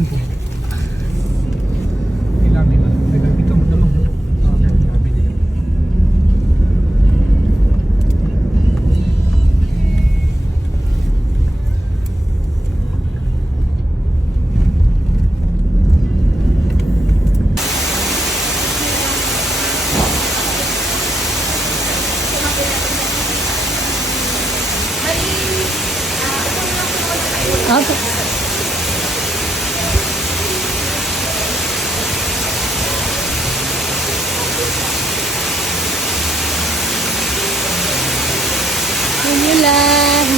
naman po. Ilang nila. Tagal dito, madamang. Grabe din. Apo. Yun lang.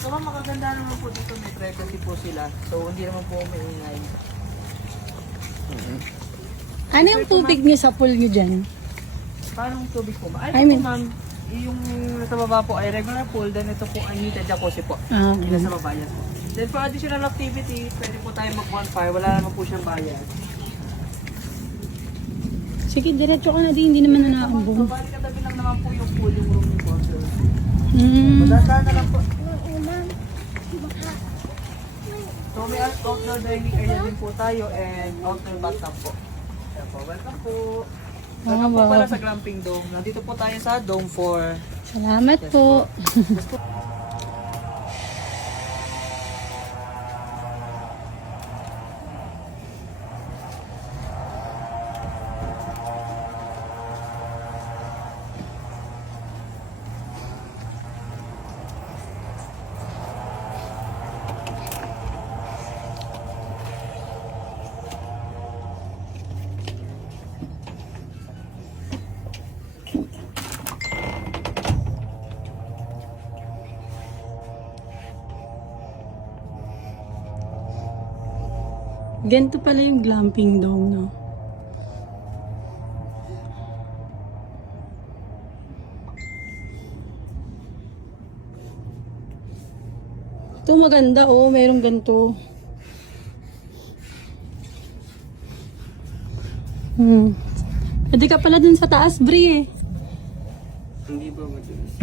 So, makaganda naman po dito, may privacy po sila. So, hindi naman po maingay. Ano yung tubig niyo sa pool niyo dyan? Parang tubig po ba? I mean- po, ma'am, yung nasa baba po ay regular pool, then ito po ay heated jacuzzi po. Ah, Yung nasa baba yan po. Then for additional activity, pwede po tayo mag-bonfire. Wala naman po siyang bayad. sige, diretso ka na din. Hindi naman na So, nakaambong. bali katabi lang naman po yung pool, yung room ni Boss. Hmm. Madaan na lang po. So may outdoor dining area din po tayo and outdoor bathtub po. Kaya po, welcome po. Welcome po wow. pala sa Glamping Dome. Nandito po tayo sa Dome 4. Salamat po. Ganito pala yung glamping dome, no? Ito maganda, oh. Mayroong ganito. Pwede ka pala dun sa taas, Bri, eh. Hindi ba madalas?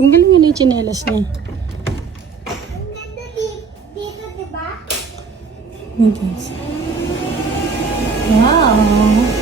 Ang galing yun yung tsinelas niya. Dito, diba? Wow!